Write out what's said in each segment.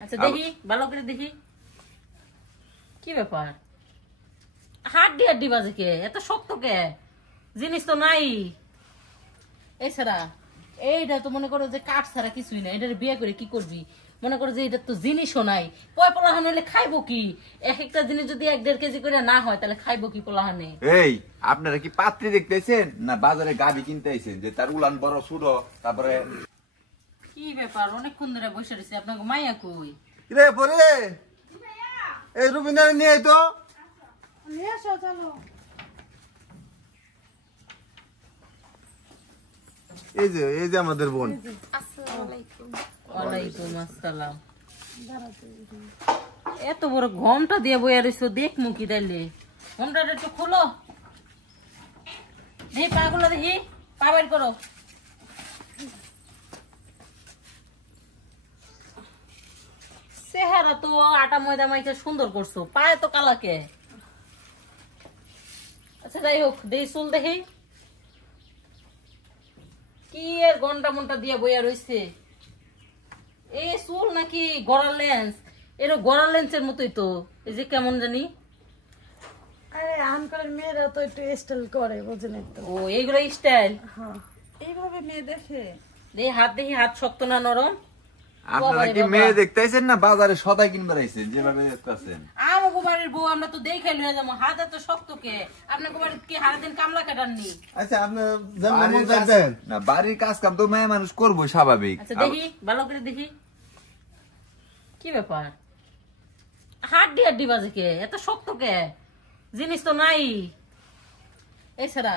আচ্ছা দেখি ভালো করে দেখি কি ব্যাপার হাড্ডি হাড্ডি বাজে কে এত শক্ত কে জিনিস তো নাই এছাড়া এইটা তো মনে করো যে কাঠ ছাড়া কিছুই না এটার বিয়ে করে কি করবি মনে করো যে এটা তো জিনিসও নাই পয় পোলাহান হলে খাইবো কি এক একটা জিনিস যদি 1-1.5 কেজি করে না হয় তাহলে খাইবো কি পোলাহানে এই আপনারা কি পাত্রী দেখতেছেন না বাজারে গাবি কিনতে আইছেন যে তার উলান বড় ছোট তারপরে কি ব্যাপার অনেকক্ষণ ধরে বসে রয়েছে আপনাকে মাইয়া কই রে পরে এই রুবিনা নিয়ে আই তো নিয়ে আসো চলো। এই যে আমাদের বোন। ওয়ালাইকুম আসসালাম। এত বড় ঘমটা দিয়ে বইয়া রইছো দেখ মুখি তাইলে ঘমটা একটু খোলো দেখি পাগুলো দেখি পা বের করো চেহারা তো আটা ময়দা মাইকে সুন্দর করছো পায়ে তো কালাকে আচ্ছা যাই হোক দেখি চুল দেখি কি এর ঘন্টা মন্টা দিয়া বইয়া রইছে এই চুল নাকি গড়ার লেন্স এর গড়ার লেন্সের মতোই তো এই যে কেমন জানি আরে আনকালের মেয়েরা তো একটু স্টাইল করে বুঝেন তো। ও এইগুলো স্টাইল হ্যাঁ এইভাবে মেয়ে দেখে দেখি হাত শক্ত না নরম আপনারা কি মেয়ে দেখতে আইছেন না বাজারে সদাই কিনবার আইছেন যেভাবে দেখতেছেন আমাকে বাড়ির বউ আমরা তো দেখে লয়ে যাবো হাত এত শক্ত কে আপনাকে বাড়ির কি সারাদিন কামলা কাটাননি আচ্ছা আপনি যেমন দেখবেন না বাড়ির কাজ কাম তো মেয়ে মানুষ করবো স্বাভাবিক আচ্ছা দেখি ভালো করে দেখি কি ব্যাপার হাড্ডি হাড্ডি বাজে কে এত শক্ত কে জিনিস তো নাই এছাড়া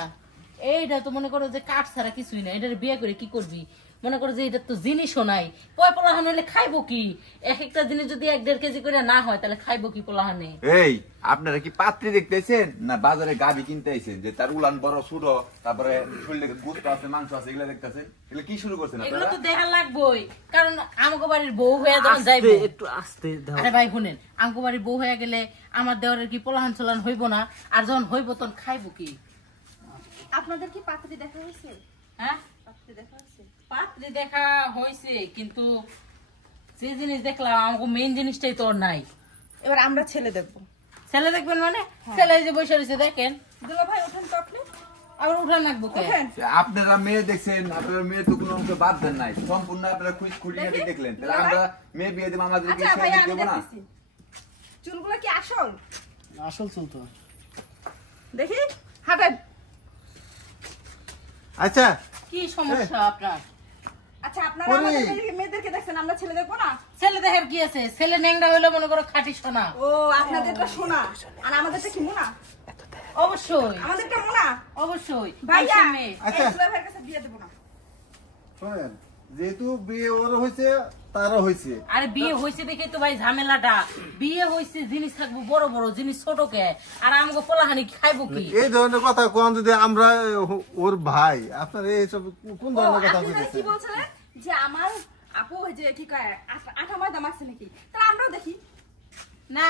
এইটা তো মনে করো যে কাঠ ছাড়া কিছুই না এটার বিয়ে করে কি করবি মনে করো যে এটা তো জিনিসও নাই পয় পোলাহান হলে খাইবো কি এক একটা জিনিস যদি 1-1.5 কেজি করে না হয় তাহলে খাইবো কি পোলাহানে এই আপনারা কি পাত্রী দেখতে আইছেন না বাজারে গাবি কিনতে আইছেন যে তার উলান বড় ছোট তারপরে শরীরে গুস্ত আছে মাংস আছে এগুলা দেখতেছেন এগুলা কি শুরু করছেন এগুলো আপনারা তো দেখা লাগবেই কারণ আমাকে বাড়ির বউ হয়ে যখন যাইবে একটু আস্তে দাও। আরে ভাই শুনেন আমাকে বাড়ির বউ হয়ে গেলে আমার দেওয়ারের কি পোলাহান চলান হইব না আর যখন হইব তখন খাইবো কি আপনাদের কি পাত্রী দেখা হয়েছে? হ্যাঁ পাত্রী দেখা হয়েছে? পাত্রী দেখা হয়েছে কিন্তু যে জিনিস দেখলাম আমাকে মেইন জিনিসটাই তোর নাই এবার আমরা ছেলে দেখবো। ছেলে দেখবেন মানে ছেলে এই যে বসে রয়েছে দেখেন দুলা ভাই ওঠেন তো আপনি, আবার উঠান রাখবো কে ওঠেন। আপনারা মেয়ে দেখছেন আপনারা মেয়ে তো কোনো অংশ বাদ দেন নাই সম্পূর্ণ আপনারা খুঁটিয়ে দেখলেন তাহলে আমরা মেয়ে বিয়ে দেবো আমাদের কি আচ্ছা ভাই আমি দেবো না দেখতেছি চুলগুলো কি আসল? আসল চুল তো দেখি হাঁটেন। আচ্ছা কি সমস্যা আপনার আচ্ছা আপনারা পরি। আমাদের মেয়েদেরকে দেখছেন, আমরা ছেলে দেখবো না? ছেলে দেহের কি আছে ছেলে ন্যাংরা হইলে মনে করো খাঁটি সোনা ও আপনাদেরটা সোনা আর আমাদেরটা কি মোনা? অবশ্যই আমাদেরটা মোনা। অবশ্যই ভাইয়া আইসা মেয়ে। আচ্ছা। এই দুলা ভাইয়ের কাছে বিয়ে দেবো না। শোনেন যেহেতু বিয়ে ওর হয়েছে তারও হয়েছে আরে বিয়ে হয়েছে দেখে তো ভাই ঝামেলাটা বিয়ে হয়েছে জিনিস থাকবো বড় বড় জিনিস ছোট কে আর আমাকে পোলাহানি খাইবো কি এই ধরনের কথা কোন যদি আমরা ওর ভাই আপনার এইসব কোন ও, ধরনের কথা আপনি মানে কি বলতেছেন বলছিলেন যে আমার আপু ওই যে কি কয় আঠা ময়দা মাখছে নাকি? তাহলে আমরাও দেখি। না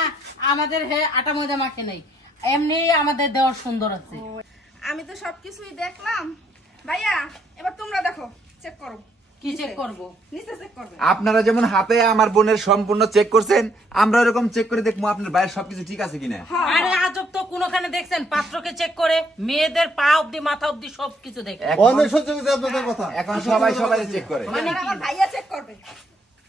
আমাদের হে আটা ময়দা মাখে নেই এমনি আমাদের দেওয়ার সুন্দর আছে আমি তো সবকিছুই দেখলাম। ভাইয়া এবার তোমরা দেখো, চেক করো। কি চেক করবো নিচে চেক করবে। আপনারা যেমন হাতে আমার বোনের সম্পূর্ণ চেক করছেন আমরা এরকম চেক করে দেখবো আপনার বাইরের সবকিছু ঠিক আছে কিনা আরে আজব তো কোনখানে দেখছেন পাত্রকে চেক করে মেয়েদের পা অব্দি মাথা অব্দি সবকিছু দেখে অনেক সহ্য করছে আপনাদের কথা এখন সবাই সবাই চেক করে আপনারা আমার ভাইয়া চেক করবে।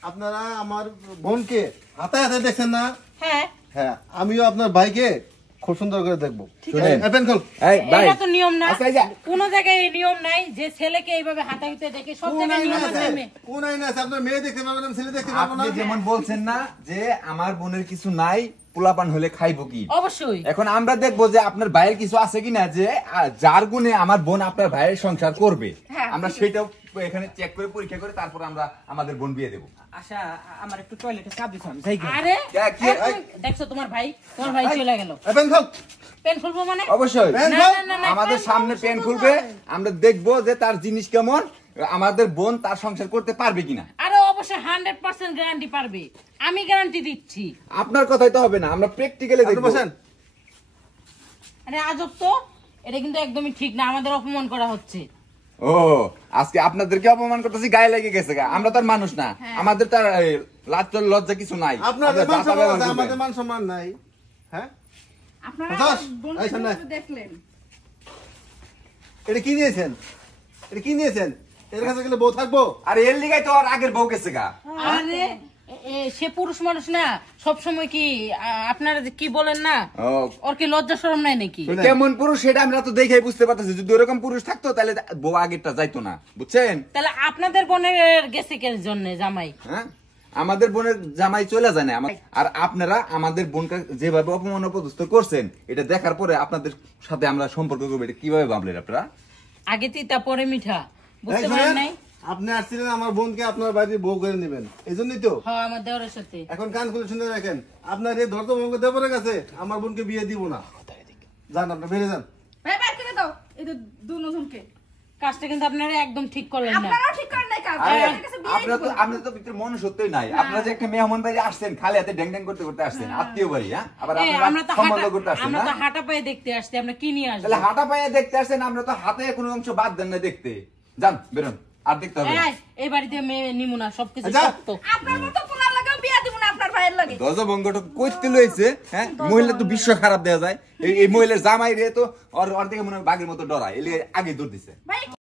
আপনারা আমার বোনকে হাতে হাতে দেখছেন না হ্যাঁ হ্যাঁ আমিও আপনার ভাইকে খুব সুন্দর করে দেখবো শুনেন। পেন খোল এই ভাই এটা তো নিয়ম না আচ্ছা, এই যে- কোন জায়গায় এই নিয়ম নাই যে ছেলেকে এইভাবে হাতাইতে দেখে সব কোন জায়গায় আইন নিয়ম আছে আছে মেয়ে। কোন আইন আছে আপনার মেয়ে দেখতে পাবেন আমি ছেলে দেখতে পাবো না আপনি যেমন বলছেন না যে আমার বোনের কিছু নাই পোলাপান হলে খাইবো কি অবশ্যই এখন আমরা দেখবো যে আপনার ভাইয়ের কিছু আছে কিনা যে যার গুণে আমার বোন আপনার ভাইয়ের সংসার করবে হ্যাঁ, আমরা সেটাও এখানে চেক করে পরীক্ষা করে তারপর আমরা আমাদের বোন বিয়ে দেবো আশা আমার একটু টয়লেটে চাপ দিছ আমি যাই গে। আরে কি? দেখছো তোমার ভাই চলে গেল পেন খোল পেন খুলবো মানে অবশ্যই পেন না, খোল না, না, না, আমাদের পেন সামনে খুলবো পেন শুধু খুলবে নয়। আমরা দেখবো যে তার জিনিস কেমন আমাদের বোন তার সংসার করতে পারবে কিনা আরে অবশ্যই 100% গ্যারান্টি পারবে আমি গ্যারান্টি দিচ্ছি আপনার কথাই তো হবে না আমরা প্র্যাকটিক্যালি আপনি দেখবো বসেন আরে আজব তো এটা কিন্তু একদমই ঠিক না আমাদের অপমান করা হচ্ছে ও আজকে আপনাদেরকে অপমান করতেছি, গায়ে লেগে গেছে গা। আমরা তো আর মানুষ না, আমাদের তার লজ্জা কিছু নাই। আপনাদের আমরা মান যা পাবে সম্মান আছে, করবেন। আমাদের মান সম্মান নাই। হ্যাঁ, আপনারা বুঝছস? বোনকে এই শোন না। কিভাবে দেখলেন? এটা কি নিয়েছেন? এটা কি নিয়েছেন? এর কাছে গেলে বউ থাকবো? আর এর লিগাই তো আর আগের বউ গেছে গা। আরে সে পুরুষ মানুষ না, সব সময় কি আপনারা যে কি বলেন না, ও, ওর কি লজ্জা শরম নাই নাকি? শুনেন। কেমন পুরুষ সেটা আমরা তো দেখেই বুঝতে পারতেছি। যদি ওরকম পুরুষ থাকতো তাহলে বউ আগেরটা যাইতো না, বুঝছেন? তাহলে আপনাদের বোনের গেছে কে জন্য জামাই? হ্যাঁ, আমাদের বোনের জামাই চলে যায় না। আর আপনারা আমাদের বোনকে যেভাবে অপমান অপদস্থ করছেন, এটা দেখার পরে আপনাদের সাথে আমরা সম্পর্ক করবো, এটা কিভাবে ভাবলেন আপনারা? আগে তিতা পরে মিঠা, এই বুঝতে শোনেন, পারেন নাই? আপনি আসছিলেন আমার বোনকে আপনার বাড়ির বউ করে নেবেন, এই জন্যই তো। হ্যাঁ, আমার দেওয়ারের সাথে। এখন কান খুলে শুনে রাখেন, আপনার এই ধর্তভঙ্গ দেবরের কাছে আমার বোনকে বিয়ে দিব না। যান, আপনি বেরিয়ে যান। ভাই বাইর করে দাও এই তো দুজনকে। কাজটা কিন্তু আপনারা একদম ঠিক করলেন না। আপনারাও ঠিক করেন নাই কাজ। আরে, আপনাদের কাছে বিয়ে আপনারা তো দিব। আপনাদের তো ভিতরে মন সত্যই নাই। আপনারা যে একটা মেহমান বাড়ি আসছেন, খালি হাতে ড্যাং ড্যাং করতে করতে আসছেন, আত্মীয় বাড়ি। হ্যাঁ, আবার আমরা আপনারা তো সম্বন্ধ করতে আসছেন আমরা না? তো হাঁটা পায়ে দেখতে আসছি, আমরা কি নিয়ে আসবো? তাহলে হাঁটা পায়ে দেখতে আসছেন, আমরা তো হাতে কোনো অংশ বাদ দেন না দেখতে। যান, বেরোন, আর দেখতে হবে না। এই বাড়িতে মেয়ে নিমু না, সবকিছু আচ্ছা। সত্য। আপনার মতো পোলার লাগেও বিয়ে দিব না আপনার ভাইয়ের লাগে। ধ্বজভঙ্গটা কইতে লইছে। হ্যাঁ, মহিলা তো বিশ্ব খারাপ দেওয়া যায়। এই মহিলার জামাই রে তো ওর থেকে মনে হয় বাঘের মতো ডরায়, এর লিগে আগে দৌড় দিছে। ভাই